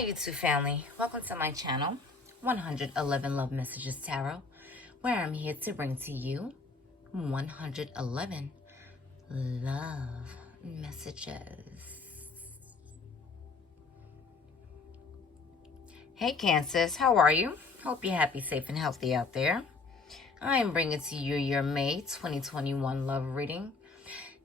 Hi YouTube family, welcome to my channel 111 Love Messages Tarot, where I'm here to bring to you 111 love messages. Hey Cancers, how are you? Hope you're happy, safe, and healthy out there. I am bringing to you your May 2021 love reading.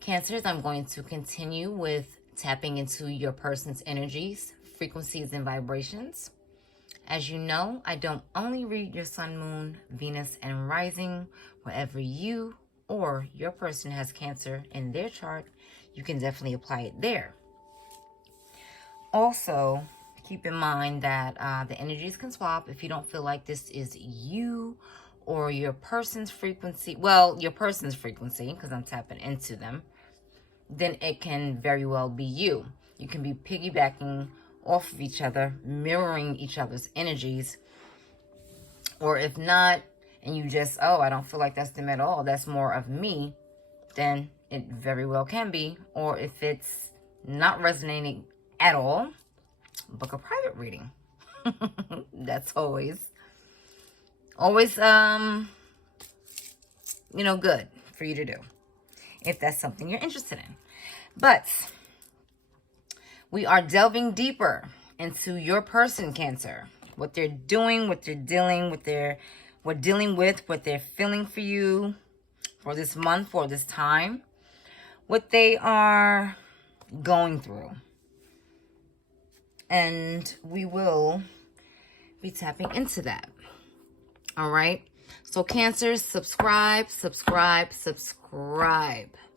Cancers, I'm going to continue with tapping into your person's energies, frequencies, and vibrations. As you know, I don't only read your sun, moon, Venus, and rising. Wherever you or your person has Cancer in their chart, you can definitely apply it there. Also, keep in mind that the energies can swap if you don't feel like this is you or your person's frequency. Well, your person's frequency, because I'm tapping into them. Then it can very well be you. You can be piggybacking off of each other, mirroring each other's energies. Or if not, and you just, oh, I don't feel like that's them at all, that's more of me, then it very well can be. Or if it's not resonating at all, book a private reading. That's always, good for you to do, if that's something you're interested in. But we are delving deeper into your person, Cancer. What they're doing, what they're dealing with, what they're feeling for you for this month, for this time, what they are going through. And we will be tapping into that. All right. So Cancer, subscribe.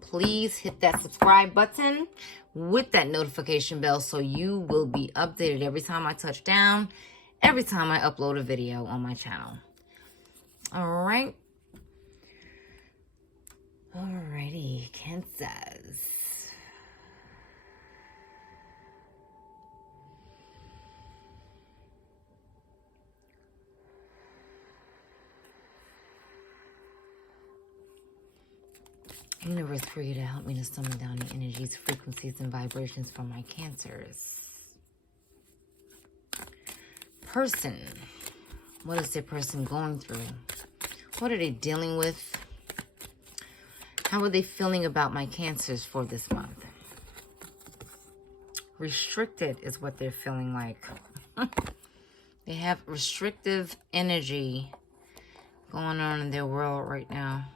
Please hit that subscribe button with that notification bell so you will be updated every time I touch down, every time I upload a video on my channel. All right. Alrighty, Cancers. Universe, for you to help me to summon down the energies, frequencies, and vibrations for my Cancers. Person. What is their person going through? What are they dealing with? How are they feeling about my Cancers for this month? Restricted is what they're feeling like. They have restrictive energy going on in their world right now.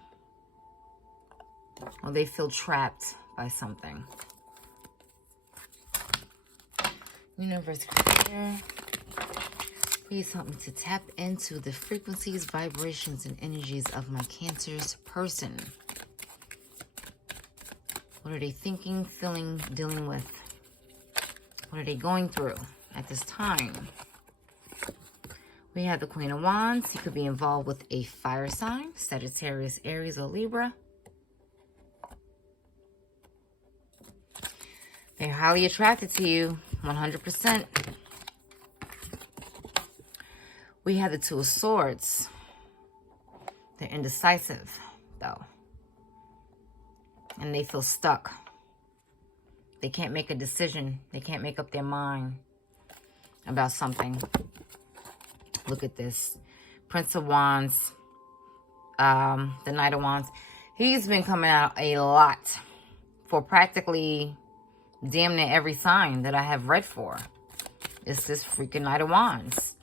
Or they feel trapped by something. Universe creator, please help me to tap into the frequencies, vibrations, and energies of my Cancer's person. What are they thinking, feeling, dealing with? What are they going through at this time? We have the Queen of Wands. You could be involved with a fire sign, Sagittarius, Aries, or Libra. They're highly attracted to you, 100%. We have the Two of Swords. They're indecisive, though. And they feel stuck. They can't make a decision. They can't make up their mind about something. Look at this. Prince of Wands. The Knight of Wands. He's been coming out a lot for practically damn near every sign that I have read for. It's this freaking Knight of Wands.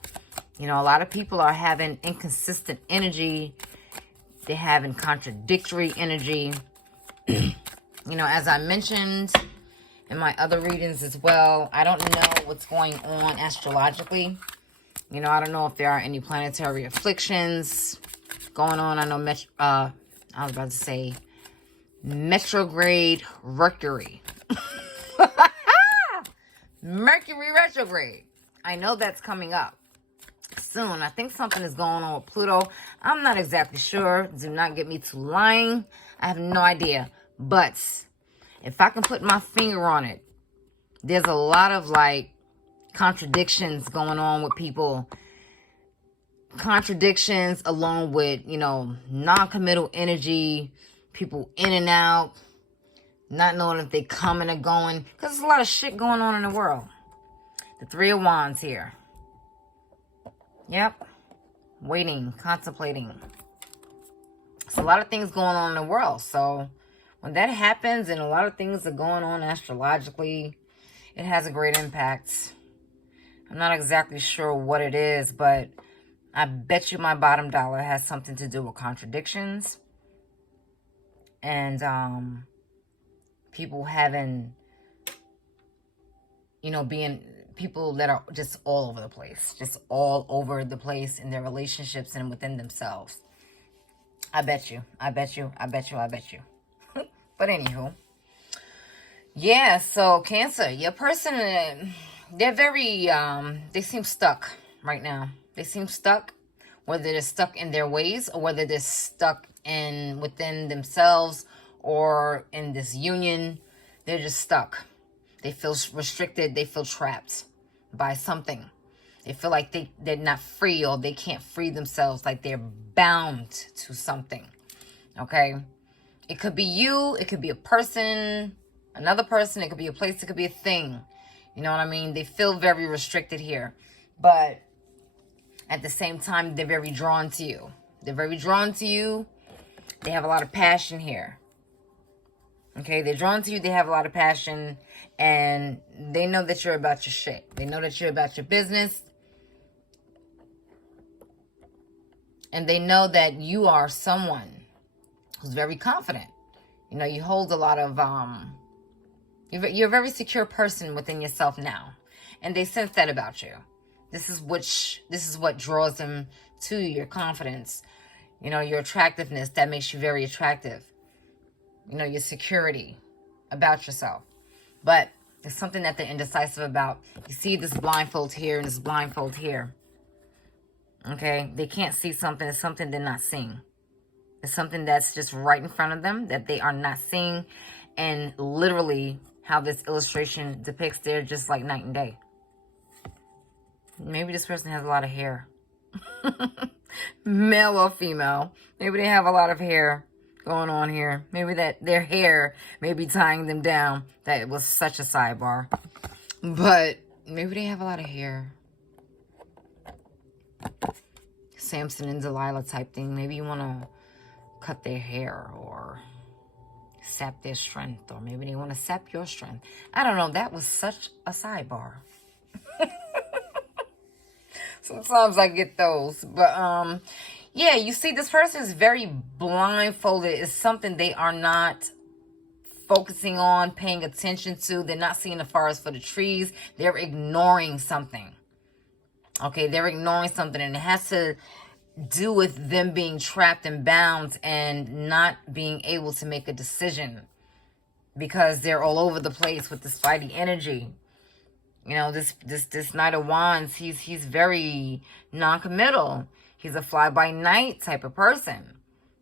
You know, a lot of people are having inconsistent energy. They're having contradictory energy. You know, as I mentioned in my other readings as well, I don't know what's going on astrologically. You know, I don't know if there are any planetary afflictions going on. I know, I was about to say retrograde Mercury. Mercury retrograde. I know that's coming up soon. I think something is going on with Pluto. I'm not exactly sure. Do not get me to lying. I have no idea. But if I can put my finger on it, there's a lot of contradictions going on with people. Contradictions along with, non-committal energy, people in and out, not knowing if they coming or going, because there's a lot of shit going on in the world. The Three of Wands here. Yep. Waiting, contemplating. There's a lot of things going on in the world. So when that happens and a lot of things are going on astrologically, it has a great impact. I'm not exactly sure what it is, but I bet you my bottom dollar has something to do with contradictions. And people having, you know, being people that are just all over the place. Just all over the place in their relationships and within themselves. I bet you. I bet you. I bet you. I bet you. But anywho. Yeah, so Cancer, your person, they're very, they seem stuck right now. They seem stuck, whether they're stuck in their ways or whether they're stuck within themselves or in this union. They're just stuck. They feel restricted. They feel trapped by something. They feel like they're not free, or they can't free themselves, like they're bound to something. Okay? It could be you. It could be a person, another person. It could be a place. It could be a thing. You know what I mean? They feel very restricted here. But at the same time, they're very drawn to you. They're very drawn to you. They have a lot of passion here. Okay, they're drawn to you. They have a lot of passion. And they know that you're about your shit. They know that you're about your business. And they know that you are someone who's very confident. You know, you hold a lot of, you're a very secure person within yourself now. And they sense that about you. This is what draws them to you, your confidence. You know, your attractiveness, that makes you very attractive. You know, your security about yourself. But there's something that they're indecisive about. You see this blindfold here and this blindfold here. Okay? They can't see something. It's something they're not seeing. It's something that's just right in front of them that they are not seeing. And literally, how this illustration depicts, they're just like night and day. Maybe this person has a lot of hair. Male or female. Maybe they have a lot of hair going on here. Maybe that their hair may be tying them down. That was such a sidebar. But maybe they have a lot of hair. Samson and Delilah type thing. Maybe you want to cut their hair or sap their strength. Or maybe they want to sap your strength. I don't know. That was such a sidebar. Sometimes I get those. But, yeah, you see, this person is very blindfolded. It's something they are not focusing on, paying attention to. They're not seeing the forest for the trees. They're ignoring something. Okay, they're ignoring something. And it has to do with them being trapped and bound and not being able to make a decision. Because they're all over the place with this Spidey energy. You know, this Knight of Wands, he's very non-committal. He's a fly-by-night type of person.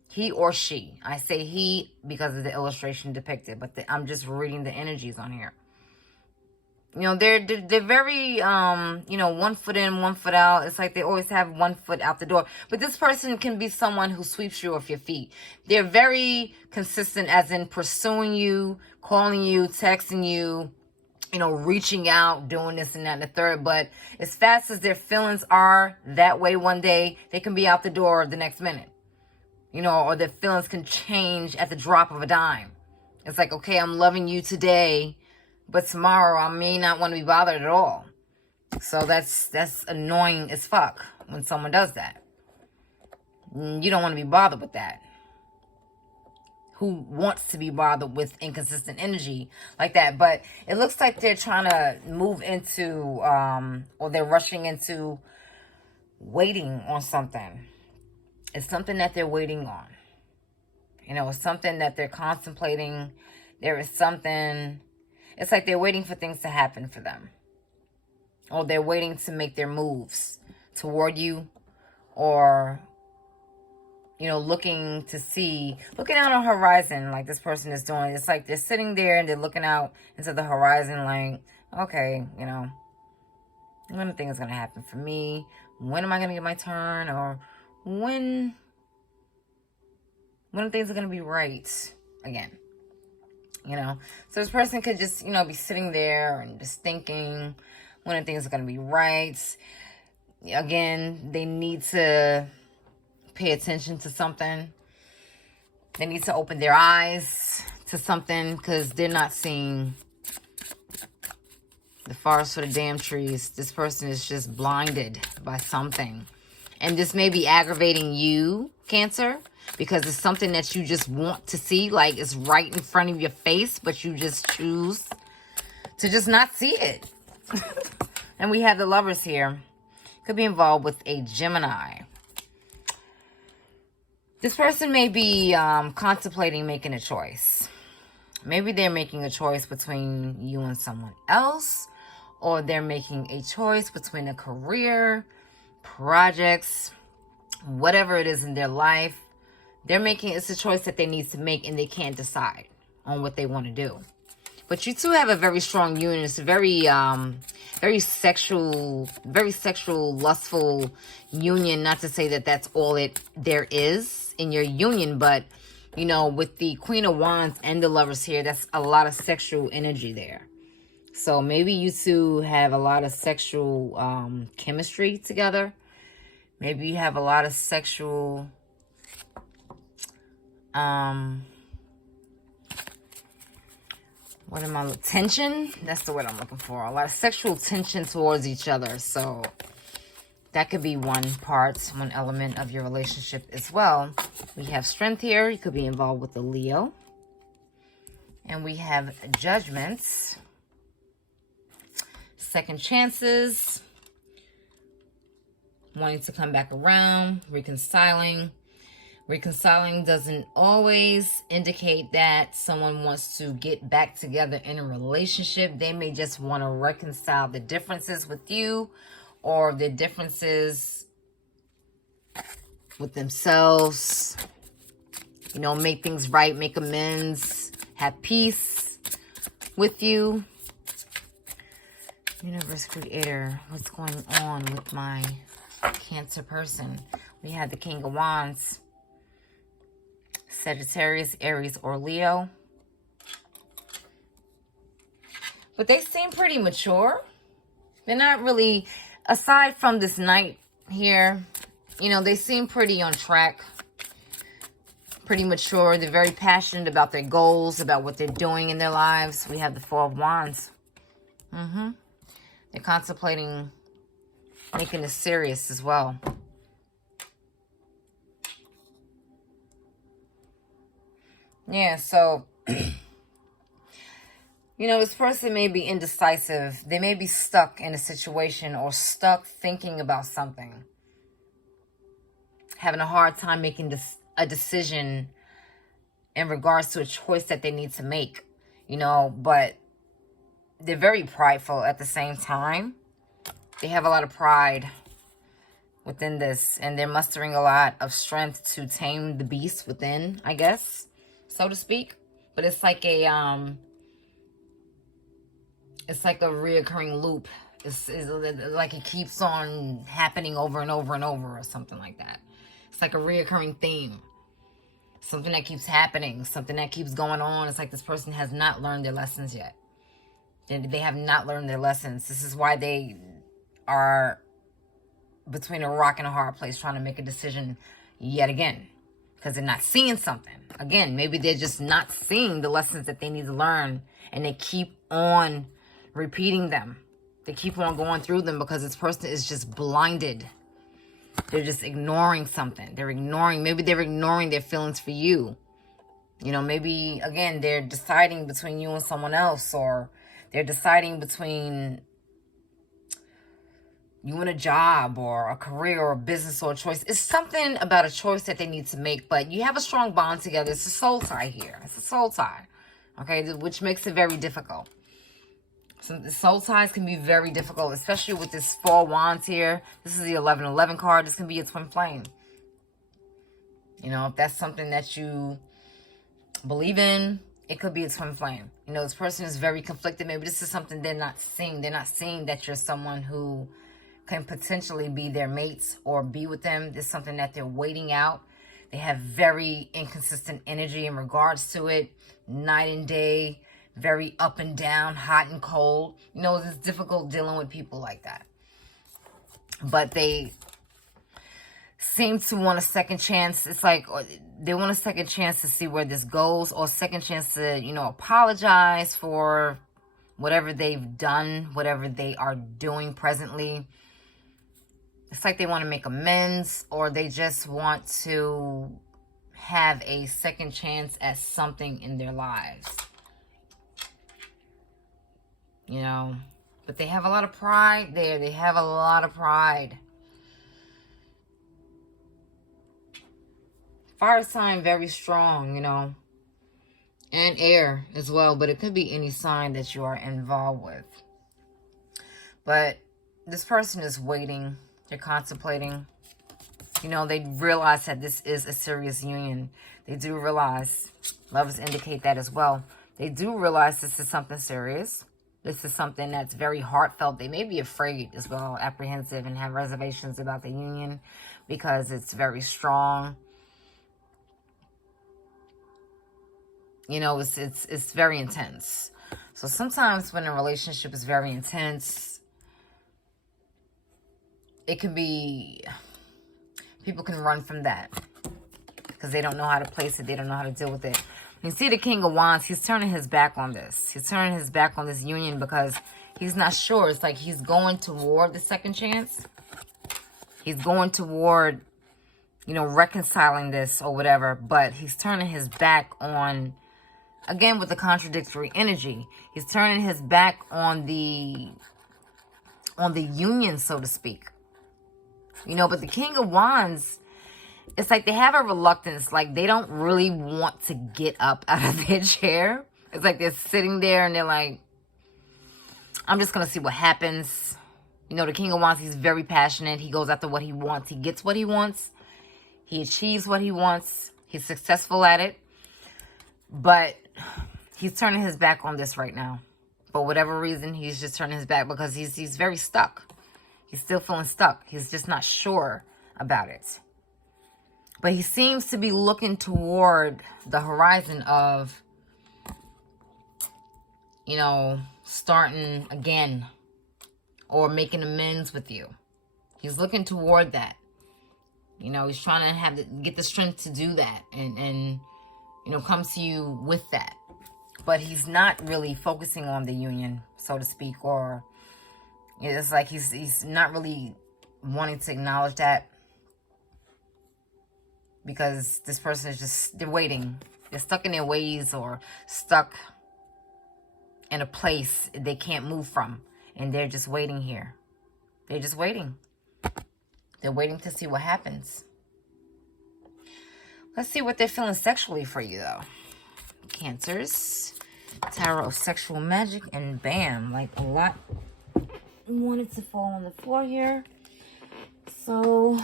He or she. I say he because of the illustration depicted, but I'm just reading the energies on here. You know, they're very, you know, 1 foot in, 1 foot out. It's like they always have 1 foot out the door. But this person can be someone who sweeps you off your feet. They're very consistent, as in pursuing you, calling you, texting you, you know, reaching out, doing this and that and the third. But as fast as their feelings are that way one day, they can be out the door the next minute. You know, or their feelings can change at the drop of a dime. It's like, okay, I'm loving you today, but tomorrow I may not want to be bothered at all. So that's annoying as fuck when someone does that. You don't want to be bothered with that. Who wants to be bothered with inconsistent energy like that? But it looks like they're trying to move into, or they're rushing into waiting on something. It's something that they're waiting on. You know, it's something that they're contemplating. There is something, it's like they're waiting for things to happen for them. Or they're waiting to make their moves toward you, or, you know, looking out on the horizon like this person is doing. It's like they're sitting there and they're looking out into the horizon like, okay, you know, when are things going to happen for me? When am I going to get my turn? Or when things are going to be right again? You know, so this person could just, you know, be sitting there and just thinking when things are going to be right. Again, they need to pay attention to something. They need to open their eyes to something because they're not seeing the forest for the damn trees. This person is just blinded by something. And this may be aggravating you, Cancer, because it's something that you just want to see. Like, it's right in front of your face, but you just choose to just not see it. And we have the Lovers here. Could be involved with a Gemini. This person may be contemplating making a choice. Maybe they're making a choice between you and someone else, or they're making a choice between a career, projects, whatever it is in their life. It's a choice that they need to make, and they can't decide on what they want to do. But you two have a very strong union. It's a very sexual, lustful union. Not to say that that's all there is in your union, but you know, with the Queen of Wands and the Lovers here, that's a lot of sexual energy there. So maybe you two have a lot of sexual chemistry together. Maybe you have a lot of sexual tension? That's the word I'm looking for. A lot of sexual tension towards each other. So that could be one element of your relationship as well. We have Strength here. You could be involved with the Leo. And we have Judgments. Second chances. Wanting to come back around. Reconciling. Reconciling doesn't always indicate that someone wants to get back together in a relationship. They may just want to reconcile the differences with you, or the differences with themselves. You know, make things right, make amends, have peace with you. Universe Creator, what's going on with my Cancer person? We had the King of Wands. Sagittarius, Aries, or Leo. But they seem pretty mature. They're not really, aside from this Knight here, you know, they seem pretty on track. Pretty mature. They're very passionate about their goals, about what they're doing in their lives. We have the Four of Wands. They're contemplating making this serious as well. Yeah, so, you know, this person may be indecisive. They may be stuck in a situation or stuck thinking about something. Having a hard time making a decision in regards to a choice that they need to make, you know, but they're very prideful at the same time. They have a lot of pride within this, and they're mustering a lot of strength to tame the beast within, I guess, so to speak. But it's like a reoccurring loop. It's like it keeps on happening over and over and over, or something like that. It's like a reoccurring theme. Something that keeps happening, something that keeps going on. It's like this person has not learned their lessons yet. They have not learned their lessons. This is why they are between a rock and a hard place, trying to make a decision yet again. Because they're not seeing something. Again, maybe they're just not seeing the lessons that they need to learn. And they keep on repeating them. They keep on going through them because this person is just blinded. They're just ignoring something. Maybe they're ignoring their feelings for you. You know, maybe, again, they're deciding between you and someone else. Or they're deciding between you and a job or a career or a business or a choice. It's something about a choice that they need to make, but you have a strong bond together. It's a soul tie here. It's a soul tie, okay, which makes it very difficult. So the soul ties can be very difficult, especially with this Four Wands here. This is the 1111 card. This can be a twin flame. You know, if that's something that you believe in, it could be a twin flame. You know, this person is very conflicted. Maybe this is something they're not seeing. They're not seeing that you're someone who can potentially be their mates or be with them. There's something that they're waiting out. They have very inconsistent energy in regards to it. Night and day. very up and down, hot and cold. You know, it's difficult dealing with people like that. But they seem to want a second chance. It's like they want a second chance to see where this goes, or second chance to, you know, apologize for whatever they've done, whatever they are doing presently. It's like they want to make amends, or they just want to have a second chance at something in their lives. You know, but they have a lot of pride there. They have a lot of pride. Fire sign, very strong, you know, and air as well, but it could be any sign that you are involved with. But this person is waiting. They're contemplating. You know, they realize that this is a serious union. They do realize, lovers indicate that as well. They do realize this is something serious. This is something that's very heartfelt. They may be afraid as well, apprehensive, and have reservations about the union because it's very strong. You know, it's very intense. So sometimes when a relationship is very intense, it can be, people can run from that because they don't know how to place it. They don't know how to deal with it. You see the King of Wands, he's turning his back on this. He's turning his back on this union because he's not sure. It's like he's going toward the second chance. He's going toward, you know, reconciling this or whatever. But he's turning his back on, again, with the contradictory energy. He's turning his back on the union, so to speak. You know, but the King of Wands, it's like they have a reluctance. Like they don't really want to get up out of their chair. It's like they're sitting there and they're like, I'm just going to see what happens. You know, the King of Wands, he's very passionate. He goes after what he wants. He gets what he wants. He achieves what he wants. He's successful at it. But he's turning his back on this right now. For whatever reason, he's just turning his back because he's very stuck. He's still feeling stuck. He's just not sure about it. But he seems to be looking toward the horizon of, you know, starting again or making amends with you. He's looking toward that. You know, he's trying to get the strength to do that and you know, come to you with that. But he's not really focusing on the union, so to speak, or it's like he's not really wanting to acknowledge that. Because this person is just, they're waiting. They're stuck in their ways or stuck in a place they can't move from. And they're just waiting here. They're just waiting. They're waiting to see what happens. Let's see what they're feeling sexually for you, though. Cancers. Tarot of Sexual Magic. And bam, like a lot wanted to fall on the floor here. So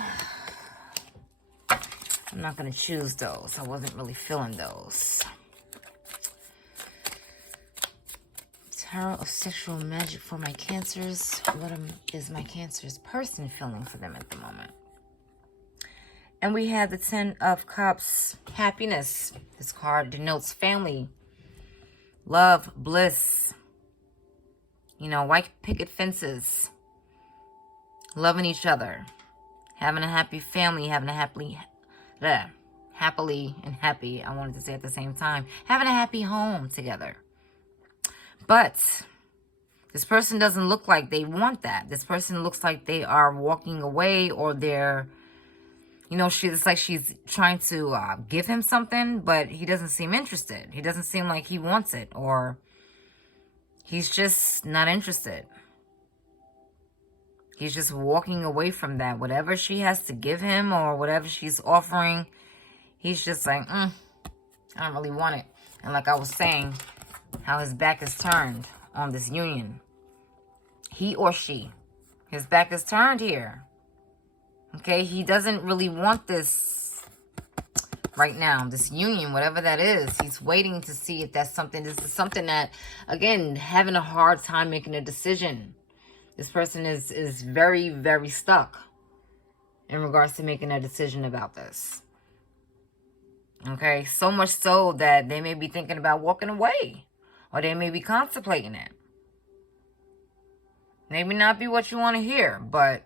I'm not going to choose those. I wasn't really feeling those. Tarot of Sexual Magic for my Cancers. What is my Cancer's person feeling for them at the moment? And we have the 10 of Cups. Happiness. This card denotes family, love, bliss. You know, white picket fences. Loving each other. Having a happy family. Having a happily and happy, I wanted to say at the same time. Having a happy home together. But this person doesn't look like they want that. This person looks like they are walking away, or they're, you know, it's like she's trying to give him something, but he doesn't seem interested. He doesn't seem like he wants it, or he's just not interested. He's just walking away from that. Whatever she has to give him or whatever she's offering, he's just like, I don't really want it. And like I was saying, how his back is turned on this union. He or she, his back is turned here. Okay, he doesn't really want this right now. This union, whatever that is, he's waiting to see if that's something. This is something that, again, having a hard time making a decision. This person is very, very stuck in regards to making a decision about this. Okay, so much so that they may be thinking about walking away. Or they may be contemplating it. Maybe not be what you want to hear, but,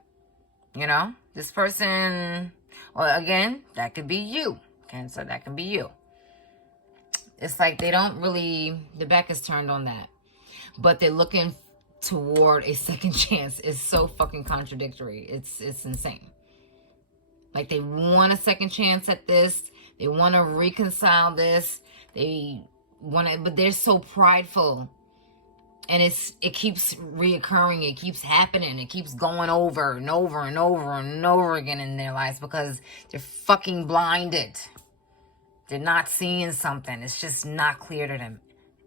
you know, this person, well, again, that could be you. Cancer, that can be you. It's like they don't really, the back is turned on that. But they're looking toward a second chance. It's so fucking contradictory. It's insane. Like they want a second chance at this. They want to reconcile this. They want to, but they're so prideful. And it keeps reoccurring. It keeps happening. It keeps going over and over and over and over again in their lives because they're fucking blinded. They're not seeing something. It's just not clear to them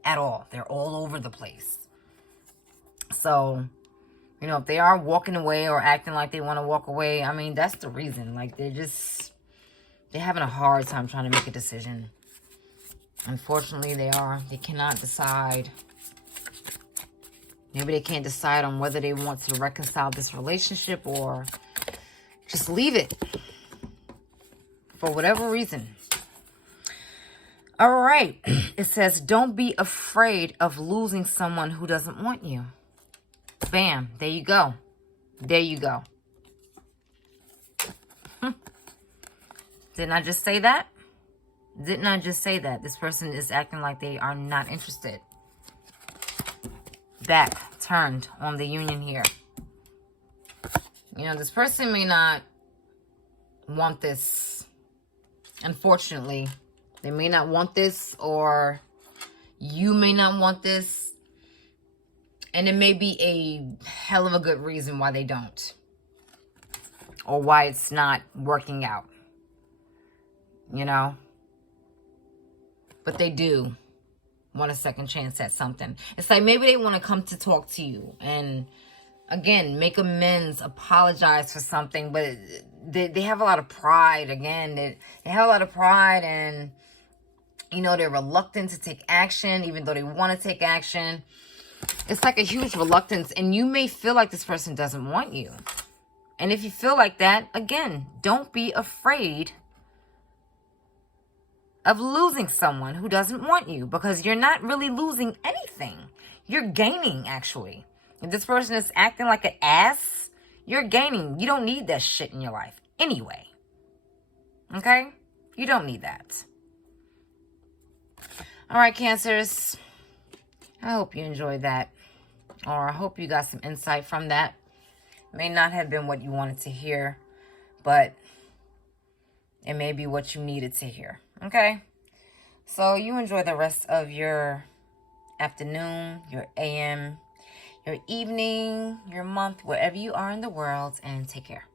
at all. They're all over the place. So, you know, if they are walking away or acting like they want to walk away, I mean, that's the reason. Like, they're having a hard time trying to make a decision. Unfortunately, they cannot decide. Maybe they can't decide on whether they want to reconcile this relationship or just leave it for whatever reason. All right. It says, don't be afraid of losing someone who doesn't want you. Bam. There you go. There you go. Didn't I just say that? Didn't I just say that? This person is acting like they are not interested. Back turned on the union here. You know, this person may not want this. Unfortunately, they may not want this, or you may not want this. And it may be a hell of a good reason why they don't. Or why it's not working out. You know? But they do want a second chance at something. It's like maybe they want to come to talk to you and again make amends, apologize for something, but they have a lot of pride. Again, they have a lot of pride, and you know, they're reluctant to take action even though they want to take action. It's like a huge reluctance, and you may feel like this person doesn't want you. And if you feel like that, again, don't be afraid of losing someone who doesn't want you, because you're not really losing anything. You're gaining, actually. If this person is acting like an ass, you're gaining. You don't need that shit in your life anyway. Okay? You don't need that. All right, Cancers. I hope you enjoyed that. Or I hope you got some insight from that. May not have been what you wanted to hear, but it may be what you needed to hear. Okay? So you enjoy the rest of your afternoon, your AM, your evening, your month, wherever you are in the world, and take care.